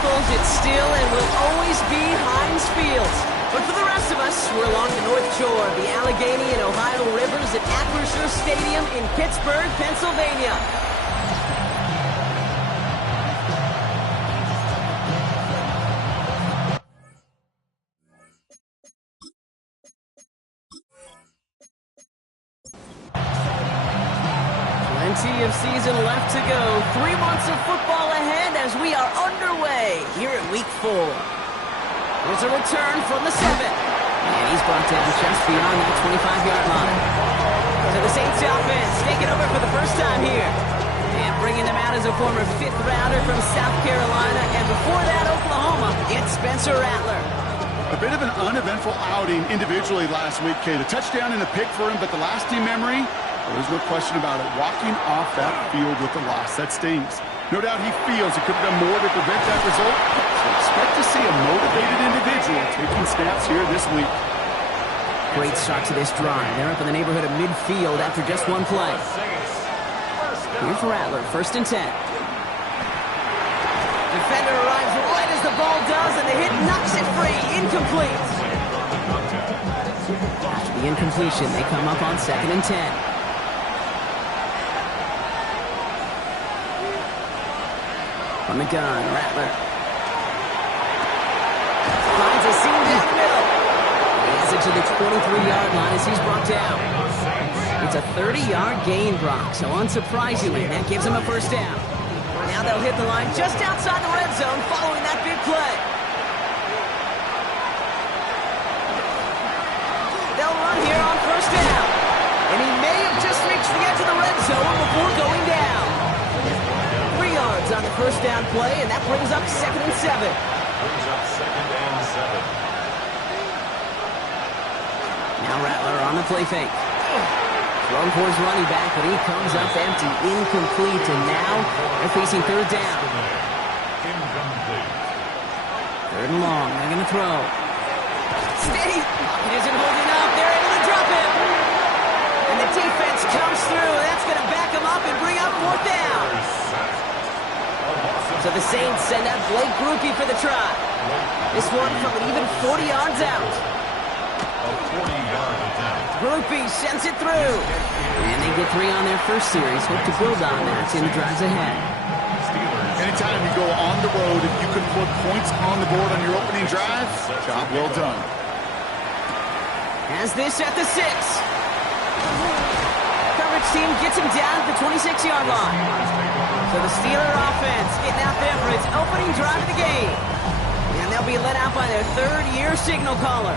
locals, it's still and will always be Heinz Field. But for the rest of us, we're along the North Shore, the Allegheny and Ohio Rivers at Acrisure Stadium in Pittsburgh, Pennsylvania. Plenty of season left to go. 3 months of football ahead as we are underway here at Week 4. There's a return from the 7. And he's brought down just beyond that 25-yard line. So the Saints offense taking over for the first time here. And bringing them out as a former 5th rounder from South Carolina. And before that, Oklahoma, it's Spencer Rattler. A bit of an uneventful outing individually last week, Kate. A touchdown and a pick for him, but the lasting memory, there's no question about it. Walking off that field with a loss, that stings. No doubt he feels he could have done more to prevent that result. So expect to see a motivated individual taking snaps here this week. Great start to this drive. They're up in the neighborhood of midfield after just one play. Here's Rattler, 1st and 10. Defender arrives right as the ball does, and the hit knocks it free. Incomplete. After the incompletion, they come up on 2nd and 10. From the gun, Rattler. Finds a seam down the middle. He has it to the 23-yard line as he's brought down. It's a 30-yard gain, Brock, so unsurprisingly, that gives him a first down. Now they'll hit the line just outside the red zone following that big play. They'll run here on 1st down. And he may have just reached the edge of the red zone before going down. 3 yards on the first down play, and that brings up 2nd and 7. Now Rattler on the play fake. Thrown for his running back, but he comes up empty, incomplete, and now they're facing 3rd down. 3rd and long, they're going to throw. Steady! Pocket isn't holding up, they're able to drop him. And the defense comes through, that's going to back him up and bring up 4th down. So the Saints send out Blake Grupe for the try. This one from an even 40 yards out. Grupe sends it through. And they get 3 on their first series. Hope to build on that in the drives ahead. Anytime you go on the road, if you can put points on the board on your opening drive, job well done. Has this at the 6. Coverage team gets him down at the 26-yard line. So the Steeler offense getting out there for its opening drive of the game. And they'll be let out by their 3rd-year signal caller.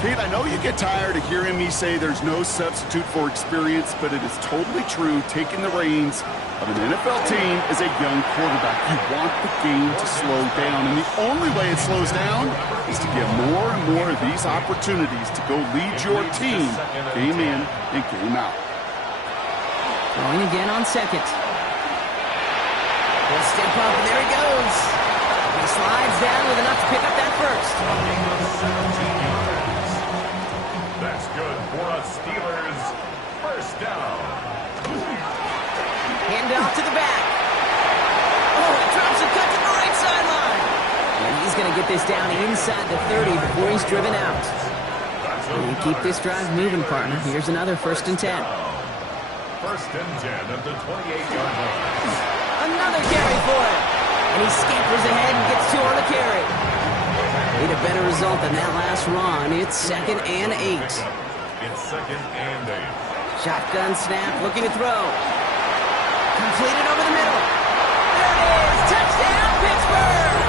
Pete, I know you get tired of hearing me say there's no substitute for experience, but it is totally true. Taking the reins of an NFL team as a young quarterback, you want the game to slow down, and the only way it slows down is to get more and more of these opportunities to go lead your team game in and game out. Throwing again on 2nd. He'll step up, and there he goes. He slides down with enough to pick up that first. That's good for a Steelers first down. Hand off to the back. Oh, he drops a cut to the right sideline. And he's going to get this down inside the 30 before he's driven out. And keep this drive moving, partner. Here's another 1st and 10. 1st and 10 at the 28-yard line. Another carry for him. And he scampers ahead and gets 2 on the carry. Need a better result than that last run. It's 2nd and 8. It's 2nd and 8. Shotgun snap, looking to throw. Completed over the middle. There it is. Touchdown, Pittsburgh!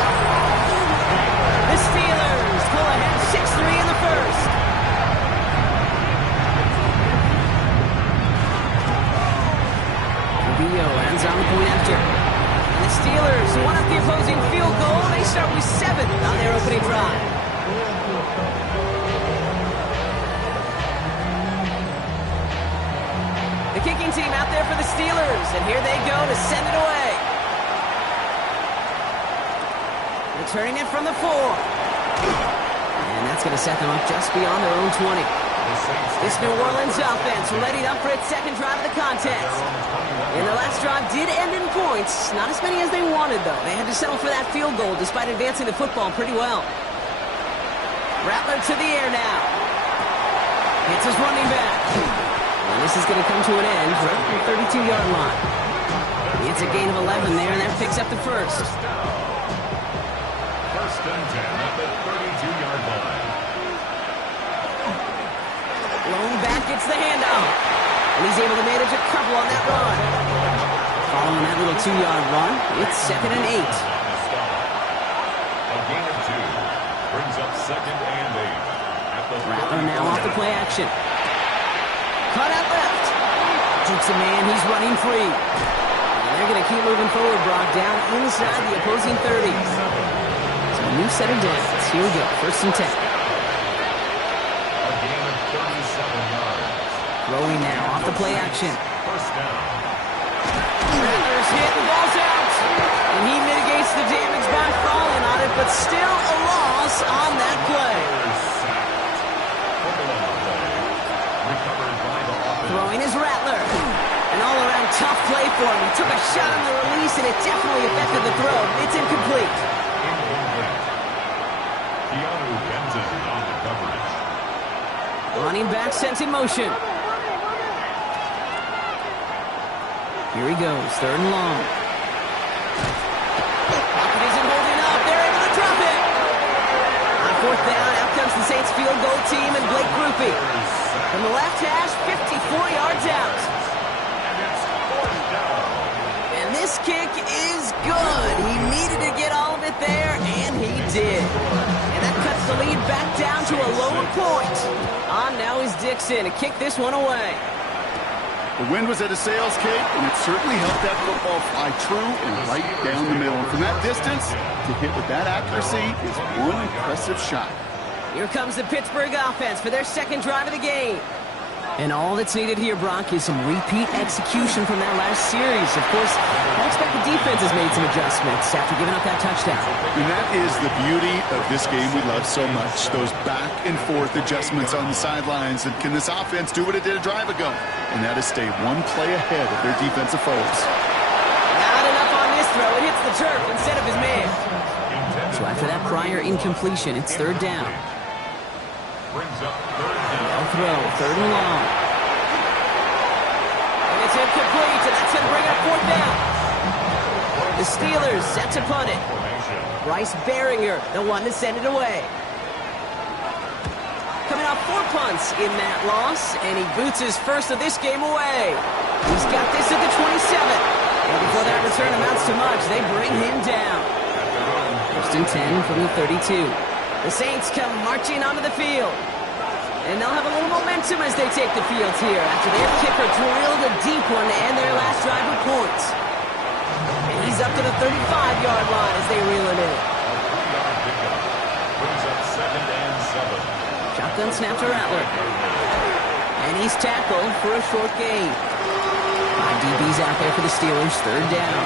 The Steelers pull ahead 6-3 in the first. Rubio ends on the point after. And the Steelers won up the opposing field goal. They start with 7 on their opening drive. The kicking team out there for the Steelers, and here they go to send it away. Returning it from the 4. And that's going to set them up just beyond their own 20. This New Orleans offense readied up for its second drive of the contest. And the last drive did end in points. Not as many as they wanted, though. They had to settle for that field goal despite advancing the football pretty well. Rattler to the air now. Hits his running back. And this is going to come to an end right at the 32-yard line. It's a gain of 11 there, and that picks up the first. First and 10 at the 32-yard line. Lone back gets the handoff. And he's able to manage a couple on that run. Following that little 2-yard run, it's 2nd and 8. A gain of 2 brings up 2nd and 8. At the Rattler now off the play action. Cut out left. Jukes a man, he's running free. And they're going to keep moving forward, Brock, down inside the opposing 30. So a new set of downs. Here we go, 1st and 10. A gain of 37 yards. Throwing now off the play action. First down. Rattler's hit, the ball's out. And he mitigates the damage by falling on it, but still a loss on that play. Throwing is Rattler. An all-around tough play for him. He took a shot on the release, and it definitely affected the throw. It's incomplete. Keanu Benton on the coverage. Running back sent in motion. Here he goes, 3rd and long. Pocket isn't holding up. They're able to drop it. On 4th down, out comes the Saints field goal team and Blake Grupe. From the left hash, 54 yards out. And this kick is good. He needed to get all of it there, and he did. And that cuts the lead back down to a lower point. On now is Dixon to kick this one away. The wind was at a sails, Kate, and it certainly helped that football fly true and right down the middle. And from that distance, to hit with that accuracy is one impressive shot. Here comes the Pittsburgh offense for their second drive of the game. And all that's needed here, Brock, is some repeat execution from that last series. Of course, I expect the defense has made some adjustments after giving up that touchdown. And that is the beauty of this game we love so much, those back-and-forth adjustments on the sidelines. And can this offense do what it did a drive ago? And that is stay one play ahead of their defensive foes. Not enough on this throw. It hits the turf instead of his man. So after that prior incompletion, it's 3rd down. Brings up 3rd down. No throw, 3rd and long. And it's incomplete, and that's going to bring up 4th down. The Steelers set to punt it. Bryce Behringer, the one to send it away. Coming off 4 punts in that loss, and he boots his first of this game away. He's got this at the 27. And before that return amounts to much, they bring him down. 1st and 10 from the 32. The Saints come marching onto the field. And they'll have a little momentum as they take the field here after their kicker drilled a deep one to end their last drive with points. And he's up to the 35-yard line as they reel it in. Brings up 2nd and 7. Shotgun snap to Rattler. And he's tackled for a short gain. 5 DBs out there for the Steelers, 3rd down.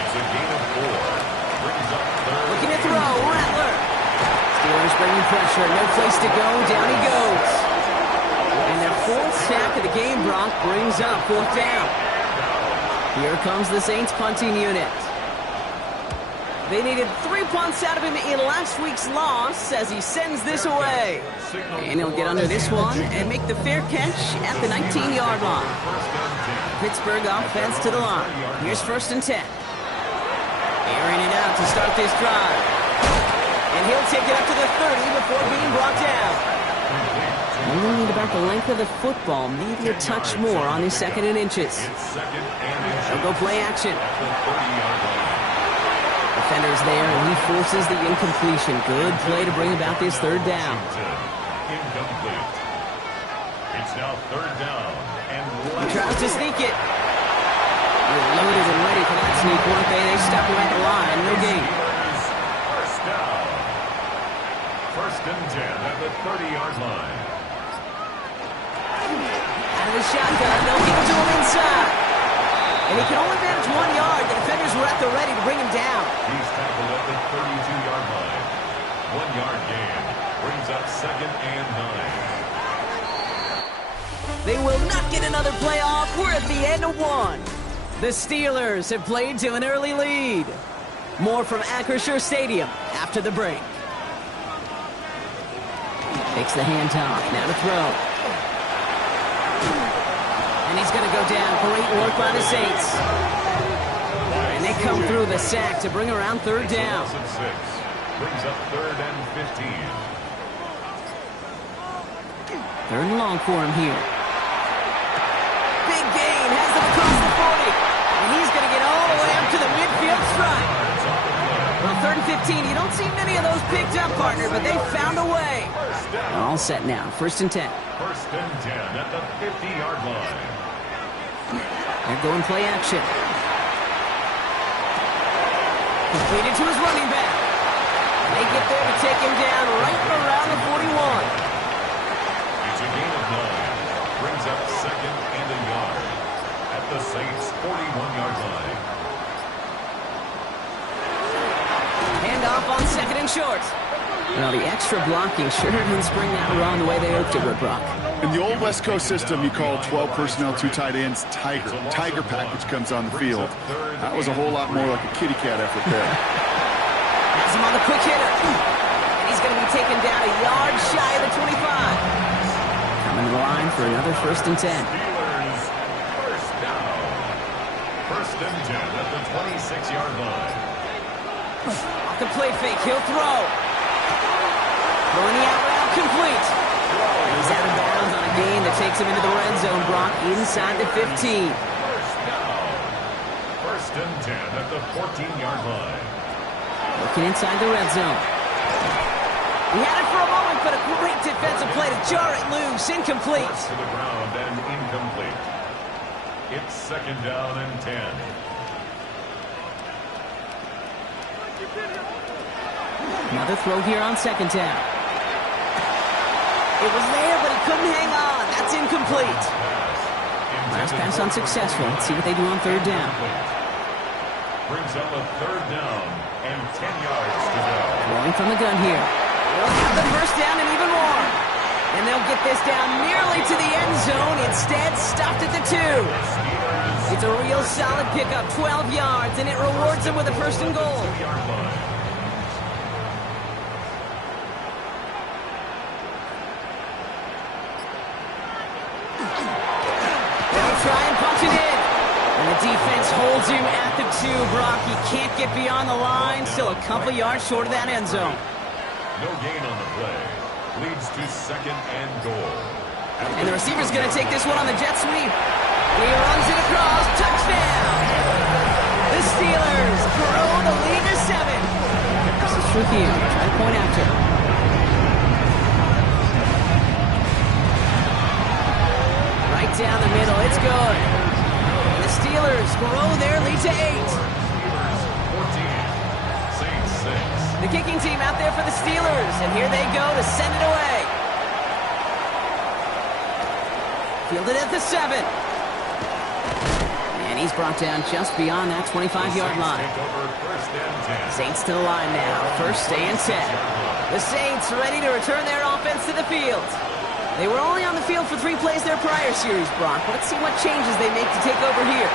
It's a gain of 4. Brings up 3rd. Looking to throw, Rattler. Steelers bringing pressure, no place to go, down he goes. And their 4th sack of the game, Brock, brings up 4th down. Here comes the Saints punting unit. They needed 3 punts out of him in last week's loss as he sends this away. And he'll get under this one and make the fair catch at the 19-yard line. Pittsburgh offense to the line. Here's 1st and 10. Airing it out to start this drive. And he'll take it up to the 30 before being brought down. Only need about the length of the football, maybe a touch more on his 2nd and inches. They'll go play action. Defender's there, and he forces the incompletion. Good play to bring about this 3rd down. Incomplete. It's now 3rd down. And He tries to sneak it. They're loaded and ready for that sneak, weren't they? They step right at the line. No gain. First down. 1st and 10 at the 30-yard line. Out of the shotgun, they'll give it to him inside. And he can only manage 1 yard. The defenders were at the ready to bring him down. He's tackled at the 32-yard line. 1 yard gain. Brings up 2nd another play off. We're at the end of one. The Steelers have played to an early lead. More from Acrisure Stadium after the break. Takes the handoff. Now to throw. And he's going to go down. Great work by the Saints. And they come through the sack to bring around third down. Brings up 3rd and 15. Third and long for him here. Big gain. Has them across the 40. And he's going to get all the way up to the midfield stripe. Well, 3rd and 15. You don't see many of those picked up, partner, but they found a way. All set now. 1st and 10. 1st and 10 at the 50-yard line. They're going play action. Completed to his running back. And they get there to take him down right around the 41. It's a gain of 9. Brings up 2nd and a yard at the Saints' 41-yard line. Hand off on 2nd and short. Well, the extra blocking sure didn't spring that run the way they hoped it would, Brock. In the old West Coast system, you call 12 personnel, 2 tight ends, Tiger package comes on the field. That was a whole lot more like a kitty cat effort there. Has him on the quick hitter. And he's going to be taken down a yard shy of the 25. Coming to the line for another 1st and 10. Steelers, 1st down. 1st and 10 at the 26-yard line. Off the play fake, he'll throw. Throwing the out route complete. And he's out of bounds on a gain that takes him into the red zone, Brock, inside the 15. 1st down. 1st and 10 at the 14-yard line. Looking inside the red zone. He had it for a moment, but a great defensive play to jar it loose. Incomplete. To the ground and incomplete. It's 2nd down and 10. Another throw here on 2nd down. It was there, but he couldn't hang on. That's incomplete. Last pass unsuccessful. Let's see what they do on 3rd down. Brings up a 3rd down and 10 yards to go. Throwing from the gun here. They'll have the 1st down and even more. And they'll get this down nearly to the end zone. Instead, stopped at the 2. It's a real solid pickup, 12 yards, and it rewards them with a 1st and goal. Try and punch it in. And the defense holds him at the 2, Brock. He can't get beyond the line. Still a couple yards short of that end zone. No gain on the play. Leads to 2nd and goal. And the receiver's going to take this one on the jet sweep. And he runs it across. Touchdown! The Steelers grow the lead to 7. This is for you. Try to point after. Right down the middle. It's good. And the Steelers grow their lead to 8. Steelers 14. Saints 6. The kicking team out there for the Steelers. And here they go to send it away. Fielded at the 7. And he's brought down just beyond that 25-yard line. Take over 1st and 10. Saints to the line now. 1st and 10. The Saints ready to return their offense to the field. They were only on the field for 3 plays their prior series, Brock. Let's see what changes they make to take over here.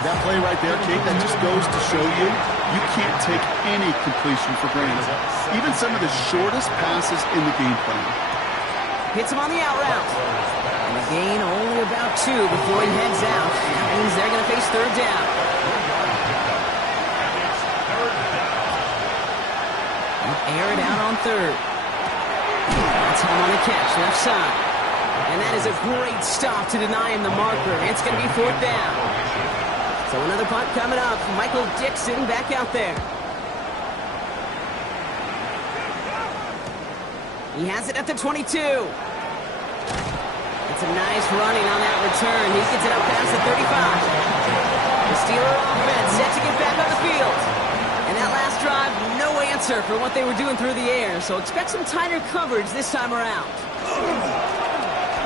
That play right there, Kate, that just goes to show you, you can't take any completion for granted. Even some of the shortest passes in the game plan. Hits him on the out route. And a gain only about 2 before he heads out. That means they're going to face 3rd down. Air it out on 3rd. That's him on the catch, left side. And that is a great stop to deny him the marker. It's going to be 4th down. So another punt coming up. Michael Dixon back out there. He has it at the 22. It's a nice running on that return. He gets it up past the 35. The Steeler offense set to get back on the field. And that last drive, no answer for what they were doing through the air. So expect some tighter coverage this time around.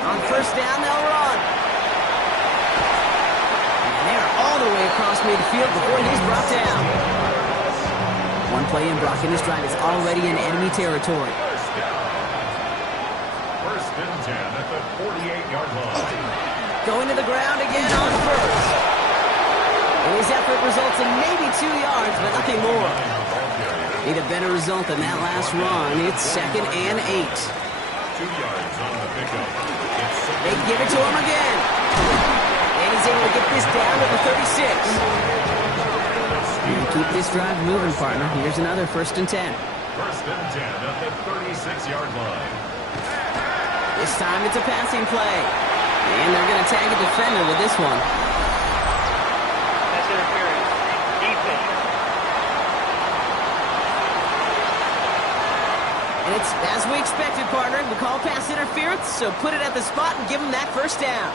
On 1st down, they'll run. And they're all the way across midfield before he's brought down. One play in, Brock, and this drive is already in enemy territory. 1st and 10 at the 48-yard line. going to the ground again on first. And his effort results in maybe 2 yards, but nothing more. Need a better result than that last run. It's 2nd and 8. 2 yards on the pickup. They give it to him again. And he's able to get this down to the 36. And keep this drive moving, partner. Here's another 1st and 10. 1st and 10 at the 36-yard line. This time it's a passing play. And they're going to tag a defender with this one. That's interference. Defense. And it's as we expected, partner. We call pass interference, so put it at the spot and give them that 1st down.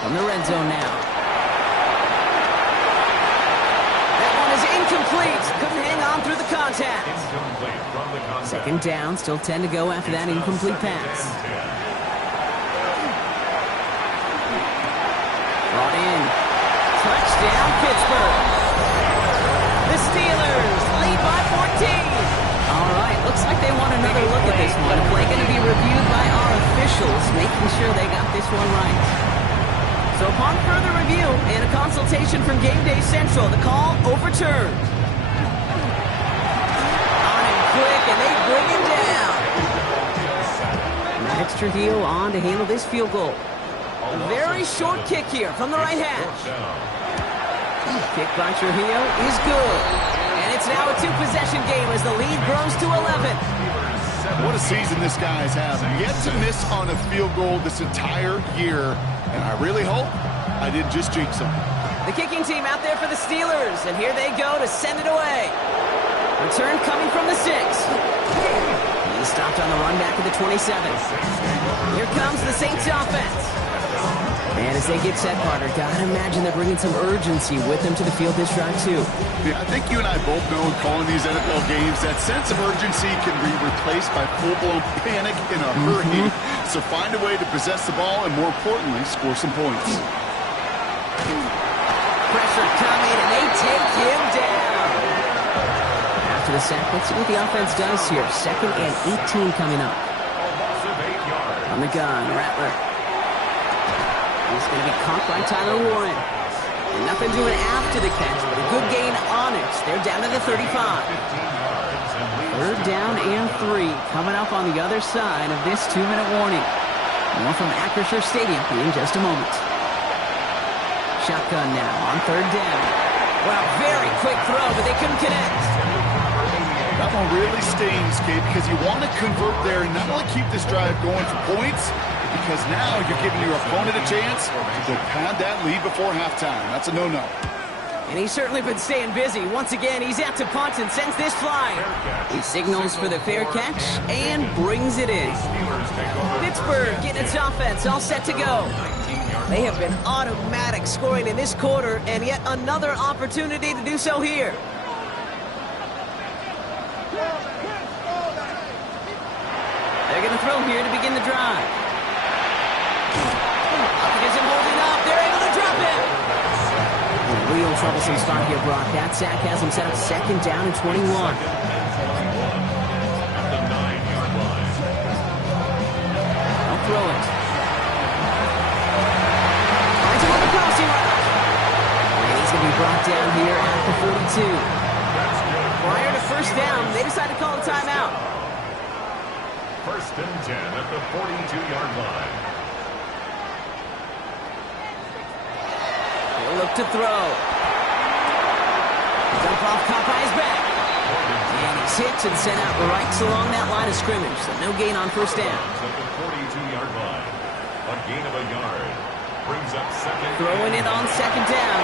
From the red zone now. That one is incomplete. Couldn't hang on through the contact. Incomplete from the contact. 2nd down, still 10 to go after that incomplete pass. Brought in. Touchdown, Pittsburgh. The Steelers lead by 14. All right, looks like they want another look at this one. A play going to be reviewed by our officials, making sure they got this one right. So upon further review and a consultation from Game Day Central, the call overturned. On him quick, and they bring him down. Max Trujillo on to handle this field goal. A very short kick here from the right hash. Kick by Trujillo is good. And it's now a 2-possession game as the lead grows to 11. What a season this guy's having. Yet to miss on a field goal this entire year. And I really hope I didn't just jinx him. The kicking team out there for the Steelers. And here they go to send it away. Return coming from the 6. He stopped on the run back at the 27. Here comes the Saints offense. And as they get set, Carter, gotta imagine they're bringing some urgency with them to the field this drive, too. Yeah, I think you and I both know in calling these NFL games, that sense of urgency can be replaced by full-blown panic in a hurry. So find a way to possess the ball and, more importantly, score some points. Pressure coming, and they take him down. After the sack, let's see what the offense does here. 2nd and 18 coming up. On the gun, Rattler. He's going to be caught by Tyler Warren. And nothing doing after the catch, but a good gain on it. They're down to the 35. 3rd down and 3 coming up on the other side of this 2-minute warning. More from Acrisure Stadium in just a moment. Shotgun now on 3rd down. Well, very quick throw, but they couldn't connect. That one really stings, Kate, because you want to convert there and not only keep this drive going for points, because now you're giving your opponent a chance to go pad that lead before halftime. That's a no-no. And he's certainly been staying busy. Once again, he's out to punt and sends this flying. He signals for the fair catch and brings it in. Pittsburgh getting its offense all set to go. They have been automatic scoring in this quarter, and yet another opportunity to do so here. They're going to throw here to begin the drive. Gets him holding up. They're able to drop him. Real troublesome spot here, Brock. That sack has him set up 2nd down and 21. At the 9-yard line. I'll throw it. Finds him on the crossing route. And he's going to be brought down here at the 42. Prior to 1st down, they decide to call a timeout. 1st and 10 at the 42-yard line. He'll look to throw. Dump off caught by his back. And he's hit and sent out right along that line of scrimmage. So no gain on 1st down. At the 42-yard line. A gain of a yard. Brings up 2nd. Throwing it on 2nd down.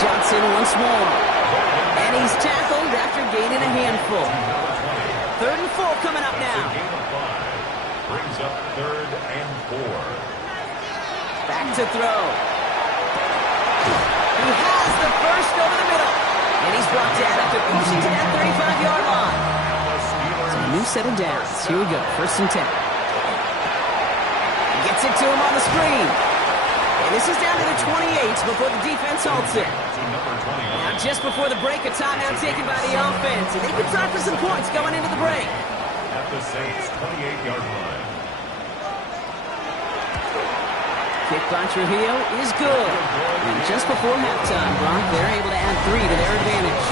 Johnson once more. And he's tackled after gaining a handful. 3rd and 4 coming up now. A gain of 5. Brings up 3rd and 4. Back to throw. He has the first over the middle. And he's brought down after pushing to that 35-yard line. So a new set of downs. Here we go. 1st and 10. Gets it to him on the screen. And this is down to the 28 before the defense halts it. Now just before the break, a timeout taken by the offense. And they can try for some points going into the break. at the Saints' 28-yard line. Kick by Trujillo is good. And just before halftime, Brock, they're able to add 3 to their advantage.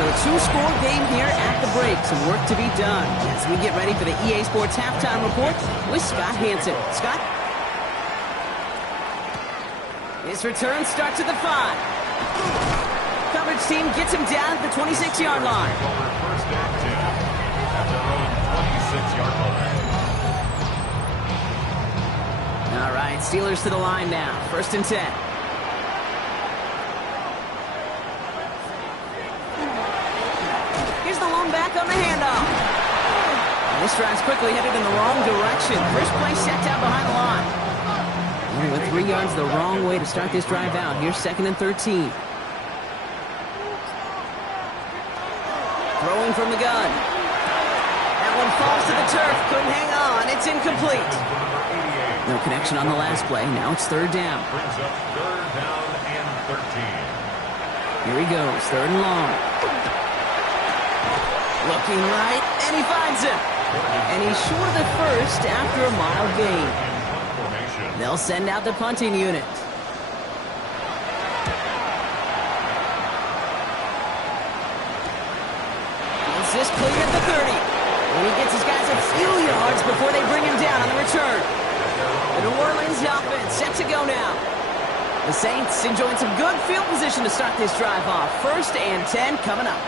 So a 2-score game here at the break. Some work to be done as we get ready for the EA Sports Halftime Report with Scott Hansen. Scott? His return starts at the 5. Coverage team gets him down at the 26-yard line. First and 10 at their own 26-yard line. All right, Steelers to the line now. 1st and 10. Here's the lone back on the handoff. And this drive's quickly headed in the wrong direction. First play set down behind the line. And with 3 yards the wrong way to start this drive out. Here's 2nd and 13. Throwing from the gun. That one falls to the turf. Couldn't hang on. It's incomplete. No connection on the last play. Now it's 3rd down. Brings up 3rd down and 13. Here he goes. 3rd and long. Looking right, and he finds him. And he's short of the first after a mild gain. They'll send out the punting unit. Is this clear at the 30? And he gets his guys a few yards before they bring him down on the return. The New Orleans offense set to go now. The Saints enjoying some good field position to start this drive off. 1st and 10 coming up.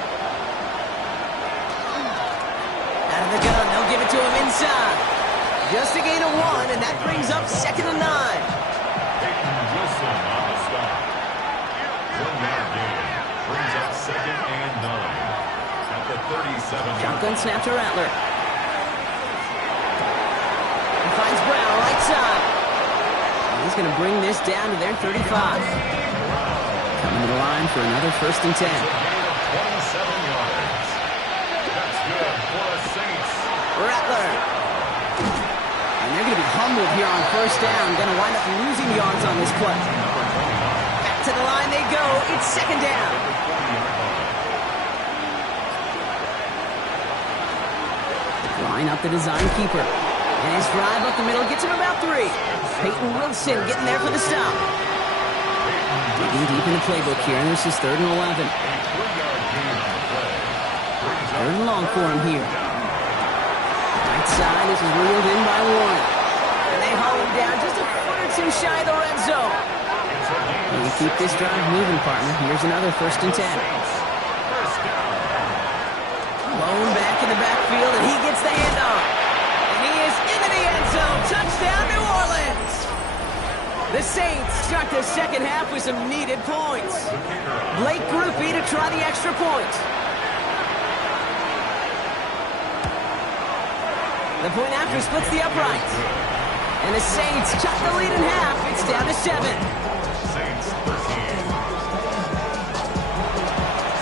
Out of the gun, they'll give it to him inside. Just a gain of 1, and that brings up 2nd and 9. Wilson on the stop. 1-yard gain. Brings up 2nd and 9 at the 37-yard Shotgun snap to Rattler. He finds Brown right side. And he's going to bring this down to their 35. Coming to the line for another 1st and 10. 27 yards. That's good for the Saints. Rattler. And they're going to be humbled here on 1st down. Going to wind up losing yards on this play. Back to the line they go. It's 2nd down. Line up the design keeper. And his drive up the middle gets him about 3. Peyton Wilson getting there for the stop. Digging deep in the playbook here, and this is 3rd and 11. 3rd and long for him here. Right side, this is reeled in by Warren. And they haul him down just a foot or 2 shy of the red zone. And you keep this drive moving, partner. Here's another 1st and 10. Blown back in the backfield, and he gets the handoff. And he is into the end zone. Touchdown, New Orleans. The Saints start their 2nd half with some needed points. Blake Grupe to try the extra point. The point after splits the uprights. And the Saints cut the lead in half. It's down to 7. Saints 13.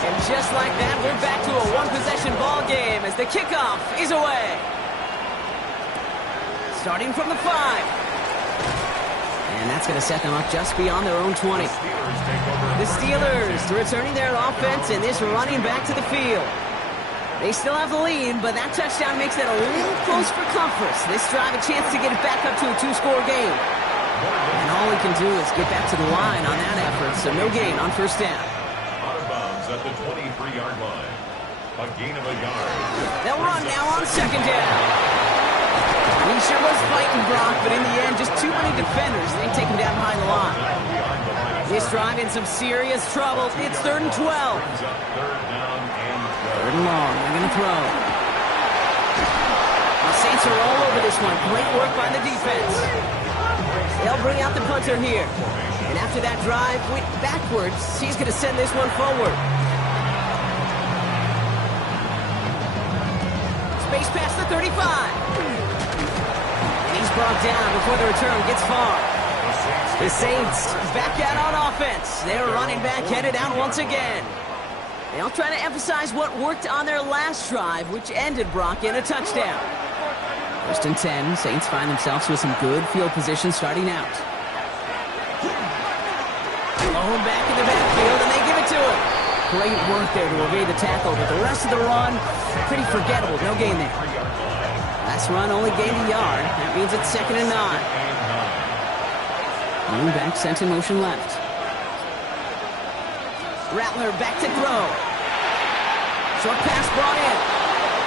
And just like that, we're back to a 1-possession ball game as the kickoff is away. Starting from the 5. And that's going to set them up just beyond their own 20. The Steelers returning their offense and this running back to the field. They still have the lead, but that touchdown makes it a little close for comfort. This drive a chance to get it back up to a 2-score game. And all he can do is get back to the line on that effort, so no gain on 1st down. Out of bounds at the 23-yard line. A gain of a yard. They'll run now on 2nd down. He sure was fighting Brock, but in the end, just too many defenders. They take him down behind the line. This drive in some serious trouble. It's 3rd and 12. 3rd and long. They're going to throw. The Saints are all over this one. Great work by the defense. They'll bring out the punter here. And after that drive went backwards, he's going to send this one forward. Space past the 35. And he's brought down before the return gets far. The Saints back out on offense. They're running back headed out once again. They'll try to emphasize what worked on their last drive, which ended Brock in a touchdown. 1st and 10. Saints find themselves with some good field position starting out. Blown back in the backfield, and they give it to him. great work there to evade the tackle, but the rest of the run, pretty forgettable. No gain there. Last run only gained a yard. That means it's 2nd and 9. Running back sent in motion left. Rattler back to throw. Short pass brought in.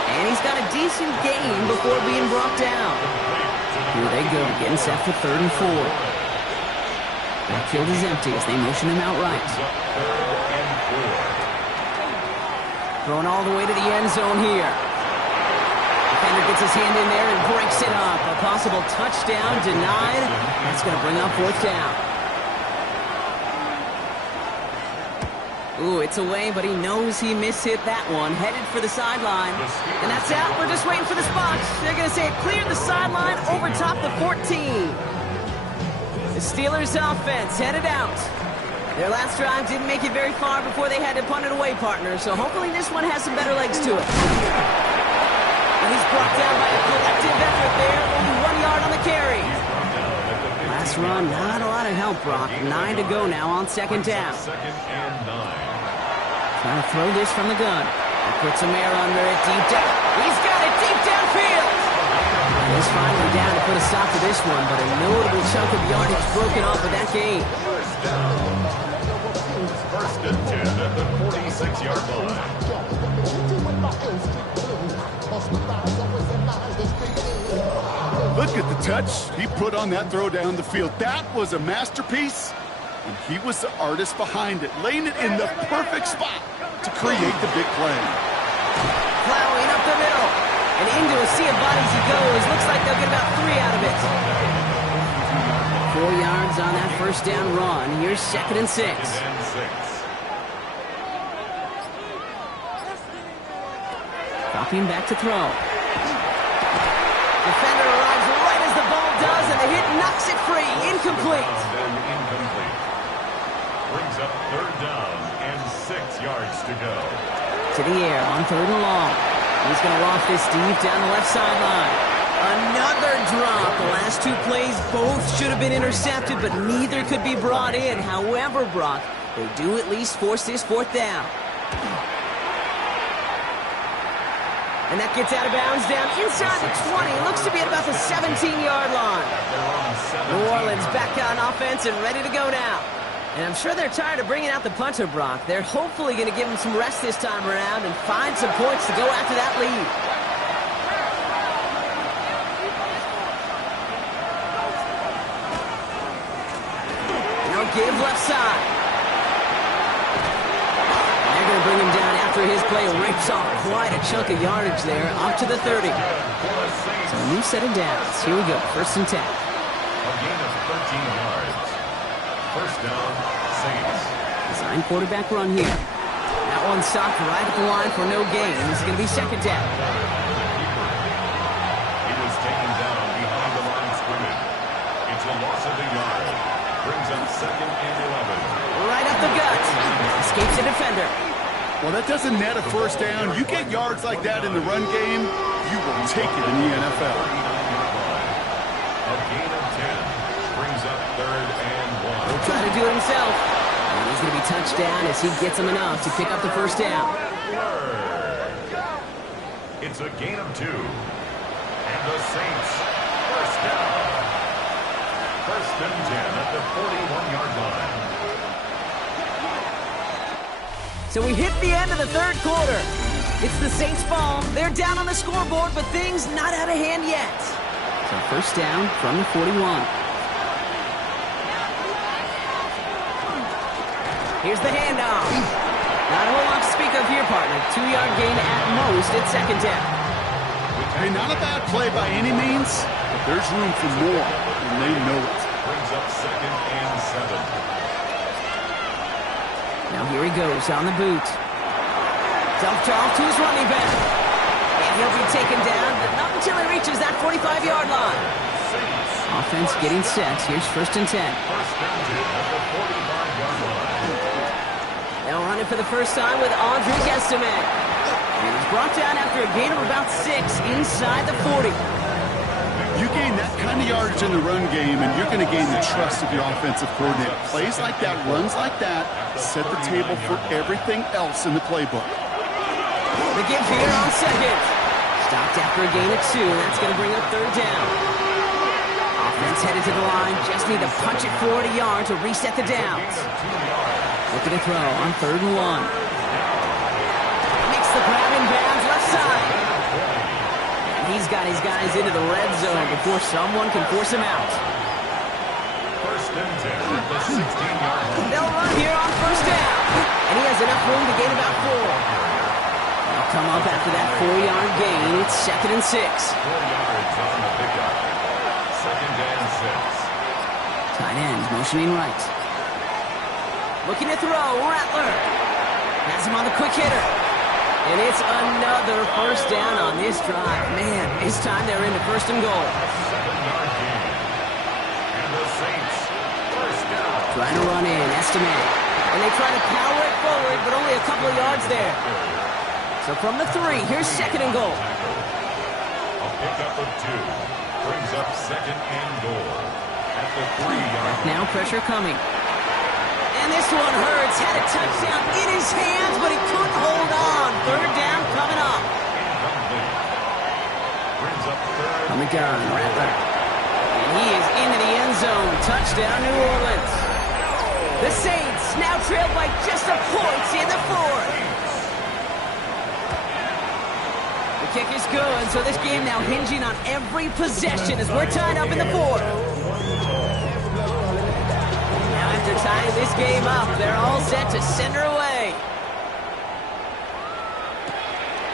And he's got a decent gain before being brought down. Here they go, getting set for 3rd and 4. Backfield is empty as they motion him out right. Throwing all the way to the end zone here. Defender gets his hand in there and breaks it up. A possible touchdown denied. That's going to bring up 4th down. Ooh, it's away, but he knows he mishit that one. Headed for the sideline. And that's out. We're just waiting for the spot. They're going to say it cleared the sideline over top the 14. The Steelers offense headed out. Their last drive didn't make it very far before they had to punt it away, partner. So hopefully this one has some better legs to it. And he's brought down by a collective effort there. Only 1 yard on the carry. Last run, not a lot of help, Brock. 9 to go now on 2nd down. 2nd and 9. Trying to throw this from the gun. Puts some air under it deep down. He's got it deep downfield. And he's finally down to put a stop to this one, but a notable chunk of yardage broken off of that game. First down. 1st and 10 at the 46-yard line. Look at the touch he put on that throw down the field. That was a masterpiece, and he was the artist behind it, laying it in the perfect spot to create the big play. Plowing up the middle, and into a sea of bodies he goes. Looks like they'll get about 3 out of it. 4 yards on that 1st down run. Here's 2nd and 6. Dropping back to throw. Defender arrives right as the ball does, and the hit knocks it free. Incomplete. Incomplete. Brings up 3rd down and 6 yards to go. To the air on 3rd and long. He's going to loft this deep down the left sideline. Another drop. The last 2 plays both should have been intercepted, but neither could be brought in. However, Brock, they do at least force this 4th down. And that gets out of bounds down inside the 20. Looks to be at about the 17-yard line. New Orleans back on offense and ready to go now. And I'm sure they're tired of bringing out the punter, Brock. They're hopefully going to give him some rest this time around and find some points to go after that lead. Now give left side. They're going to bring him down after his play rips off quite a chunk of yardage there, up to the 30. So a new set of downs. Here we go, 1st and 10. A gain of 13 yards. 1st down, Saints. Design quarterback run here. That one stopped right at the line for no gain. This is going to be 2nd down. He was taken down behind the line of scrimmage. It's a loss of a yard. Brings up 2nd and 11. Right up the gut. Escapes the defender. Well, that doesn't net a 1st down. You get yards like that in the run game, you will take it in the NFL. A gain of 10 brings up 3rd and 1. He'll try to do it himself. And he's going to be touched down as he gets him enough to pick up the 1st down. It's a gain of 2. And the Saints, 1st down. 1st and 10 at the 41-yard line. So we hit the end of the 3rd quarter. It's the Saints' ball. They're down on the scoreboard, but things not out of hand yet. So 1st down from the 41. Here's the handoff. Not a whole lot to speak of here, partner. 2-yard gain at most at 2nd down. Hey, not a bad play by any means, but there's room for more, and they know it. Brings up 2nd and 7. Now here he goes on the boot. Dump off to his running back. And he'll be taken down, but not until he reaches that 45-yard line. Offense getting set. Here's 1st and 10. 1st and 10 at the 45-yard line. They'll run it for the first time with Audrey Gestaman. And he's brought down after a gain of about 6 inside the 40. You gain that kind of yardage in the run game, and you're going to gain the trust of your offensive coordinator. Plays like that, runs like that, set the table for everything else in the playbook. The give here on second. Stopped after a gain of 2. That's going to bring up third down. Offense headed to the line. Just need to punch it forward a yard to reset the downs. Looking to throw on 3rd and 1. Makes the grab in bounds left side. And he's got his guys into the red zone before someone can force him out. 1st and 10 at the 16-yard line. They'll run here on 1st down. And he has enough room to gain about 4. They'll come up after that 4-yard gain. It's 2nd and 6. 4 yards on the pickup. 2nd and 6. Tight end motioning right. Looking to throw, Rattler. Has him on the quick hitter. And it's another 1st down on this drive. Man, this time they're into 1st and goal. 7-yard gain. And the Saints, 1st down. Trying to run in, estimate. And they try to power it forward, but only a couple of yards there. So from the 3, here's 2nd and goal. A pickup of 2 brings up 2nd and goal at the 3-yard line. Now pressure coming. And this one hurts. Had a touchdown in his hands, but he couldn't hold on. 3rd down coming up. Incomplete. Brings up 3rd. On the gun, Rattler. And he is into the end zone. Touchdown, New Orleans. The Saints now trailed by just a point in the 4th. The kick is good, so this game now hinging on every possession as we're tied up in the 4th. Now after tying this game up, they're all set to send her away.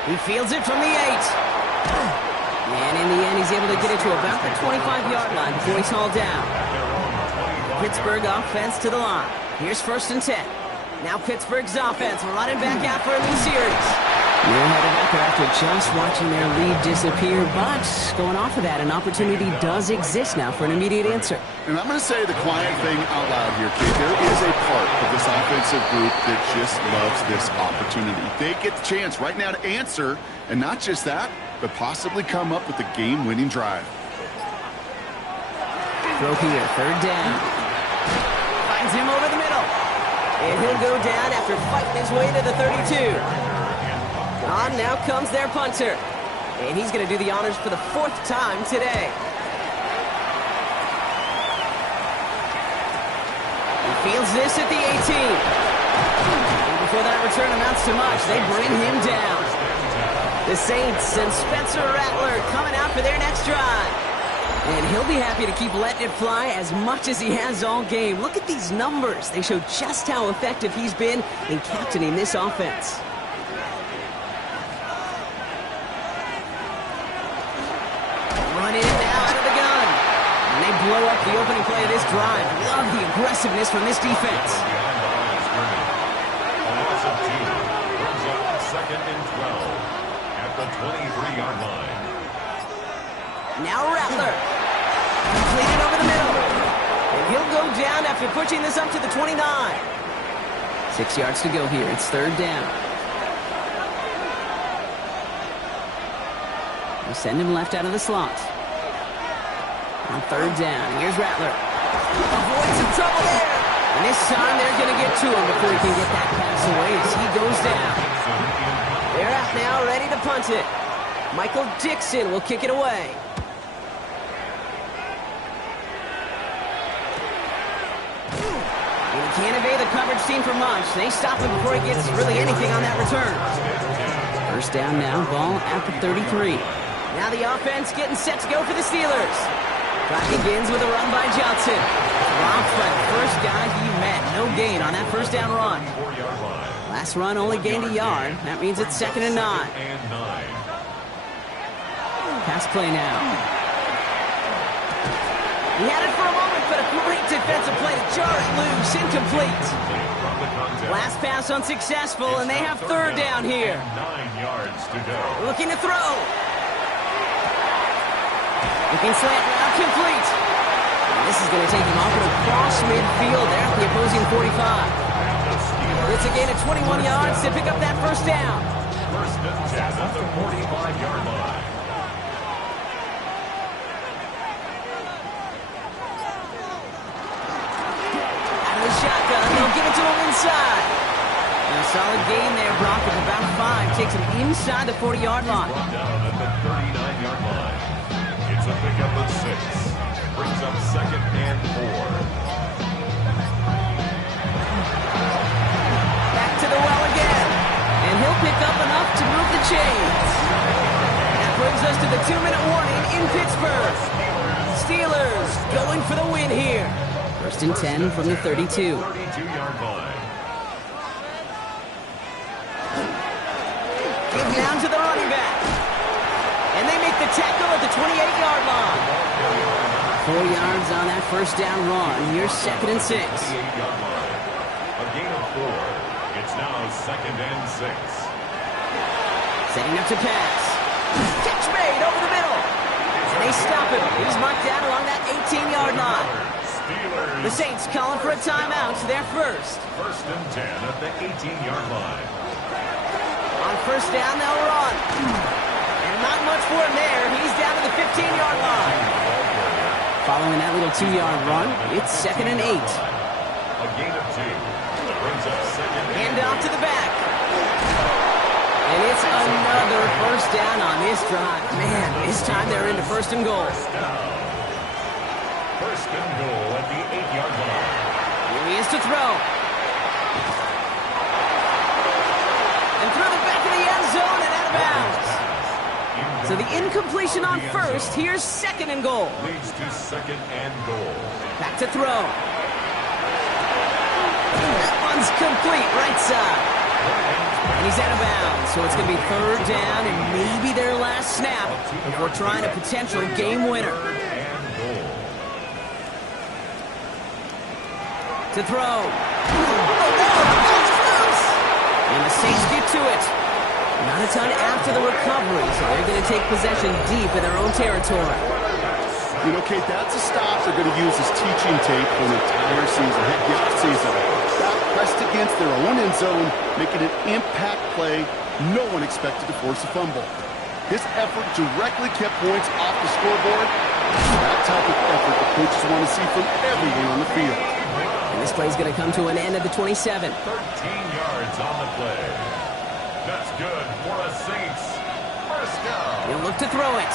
He fields it from the 8. And in the end, he's able to get it to about the 25-yard line before he's hauled down. Pittsburgh offense to the line. Here's 1st and 10. Now Pittsburgh's offense running back out for a new series. They're headed back after just watching their lead disappear, but going off of that, an opportunity does exist now for an immediate answer. And I'm going to say the quiet thing out loud here, kid. There is a part of this offensive group that just loves this opportunity. They get the chance right now to answer, and not just that, but possibly come up with a game-winning drive. Throw here, 3rd down. Finds him over the middle. And he'll go down after fighting his way to the 32. On now comes their punter. And he's going to do the honors for the 4th time today. He fields this at the 18. And before that return amounts to much, they bring him down. The Saints and Spencer Rattler coming out for their next drive. And he'll be happy to keep letting it fly as much as he has all game. Look at these numbers. They show just how effective he's been in captaining this offense. Run in now out of the gun. And they blow up the opening play of this drive. Love the aggressiveness from this defense. A loss of 2 brings up 2nd and 12 at the 23-yard line. Now Rattler. Completed over the middle. And he'll go down after pushing this up to the 29. 6 yards to go here. It's 3rd down. We'll send him left out of the slot. On 3rd down, here's Rattler. Avoids some trouble there. And this time they're going to get to him before he can get that pass away as he goes down. They're out now, ready to punt it. Michael Dixon will kick it away. And he can't evade the coverage team for much. They stop him before he gets really anything on that return. 1st down now, ball at the 33. Now the offense getting set to go for the Steelers. Drive begins with a run by Johnson. Dropped by the first guy he met. No gain on that 1st down run. Last run only gained a yard. That means it's 2nd and 9. Pass play now. He had it for a moment, but a great defensive play to jar it loose. Incomplete. Last pass unsuccessful, and they have 3rd down here. 9 yards to go. Looking to throw. Looking slant route complete. And this is going to take him off and across midfield there at the opposing 45. It's a gain of 21 yards to pick up that 1st down. 1st and 10 at the 45-yard line. shotgun. They'll give it to him inside. And a solid gain there. Brock of about 5 takes him inside the 40-yard line. Brought down at the 39-yard line. It's a pickup of 6. Brings up 2nd and 4. Back to the well again. And he'll pick up enough to move the chains. That brings us to the 2-minute warning in Pittsburgh. Steelers going for the win here. 1st and 10 from the 32. 32-yard line. Give down to the running back. And they make the tackle at the 28-yard line. 4 yards on that 1st down run. Here's 2nd and 6. 28-yard line. A gain of 4. It's now 2nd and 6. Setting up to pass. Catch made over the middle. And they stop him. He's marked down along that 18-yard line. Steelers. The Saints calling for a timeout. Their first. 1st and 10 at the 18-yard line. On 1st down, they'll run. And not much for him there. He's down to the 15-yard line. Following that little 2-yard run, it's 2nd and 8. A gain of 2. Brings up 2nd and Hand off to the back. And it's another 1st down on this drive. Man, this time they're into 1st and goal. down. 1st and goal at the 8-yard line. Here he is to throw. And through the back of the end zone and out of bounds. So the incompletion on 1st. Here's 2nd and goal. Leads to 2nd and goal. Back to throw. That one's complete, right side. And he's out of bounds, so it's going to be 3rd down and maybe their last snap before trying a potential game winner. 3rd and goal. To throw. Oh, no, the ball's loose. And the Saints get to it. Not a ton after the recovery, so they're going to take possession deep in their own territory. You know, Kate, that's a stop they're going to use as teaching tape for an entire season. Heck, yeah, season. That pressed against their own end zone, making an impact play. No one expected to force a fumble. His effort directly kept points off the scoreboard. That type of effort the coaches want to see from everyone on the field. And this play is going to come to an end at the 27. 13 yards on the play. That's good for a Saints. 1st down. He'll look to throw it.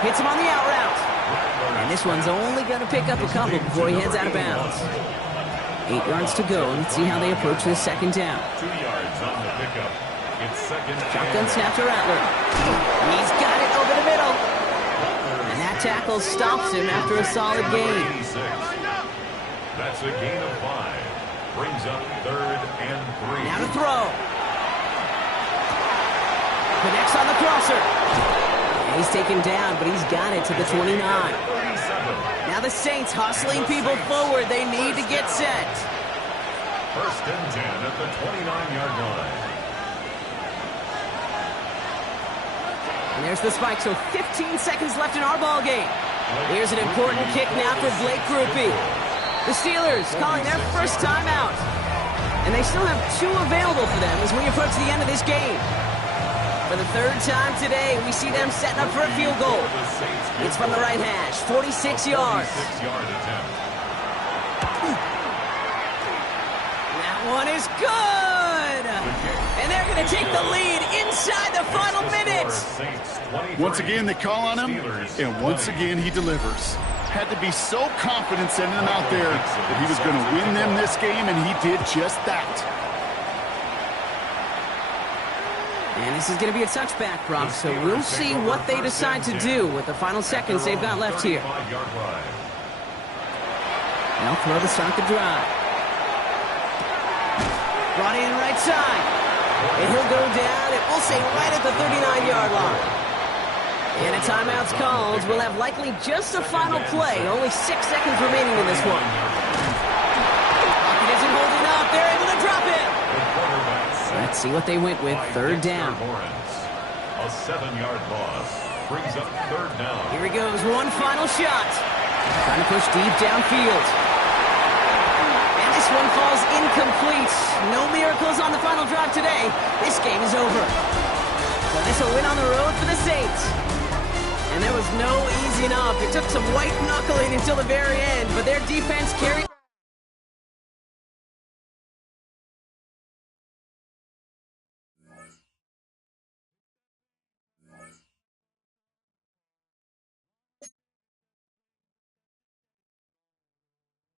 Hits him on the out route. And this one's only going to pick up a couple before he heads out of bounds. 8 yards to go. Let's see how they approach this 2nd down. 2 yards on the pickup. It's 2nd Shotgun and snap to Rattler. He's got it over the middle. And that tackle stops him after a solid gain. 86. That's a gain of 5. Brings up 3rd and 3. Now to throw. Connects on the crosser. And he's taken down, but he's got it to the 29. 37. Now the Saints hustling people forward. They need to get set. 1st and 10 at the 29-yard line. And there's the spike, so 15 seconds left in our ball game. Here's an important kick now for Blake Grupe. The Steelers calling their first timeout. And they still have 2 available for them as we approach the end of this game. For the 3rd time today, we see them setting up for a field goal. It's from the right hash, 46 yards. 46-yard attempt. That one is good! And they're going to take the lead inside the final minute. Once again, they call on him, and once again, he delivers. Had to be so confident sending him out there that he was going to win them this game, and he did just that. And this is going to be a touchback, Brock, so we'll see what they decide to do with the final seconds they've got left here. They'll throw to start the drive. Brought in right side. And he'll go down, and we'll say right at the 39-yard line. And a timeout's called. We'll have likely just a final play. Only 6 seconds remaining in this one. Pocket isn't holding up. They're able to drop it. Let's see what they went with. 3rd down. A 7-yard loss brings up 3rd down. Here he goes. One final shot. Trying to push deep downfield. And this one falls incomplete. No miracles on the final drive today. This game is over. So this will win on the road for the Saints. And there was no easing up. It took some white knuckling until the very end, but their defense carried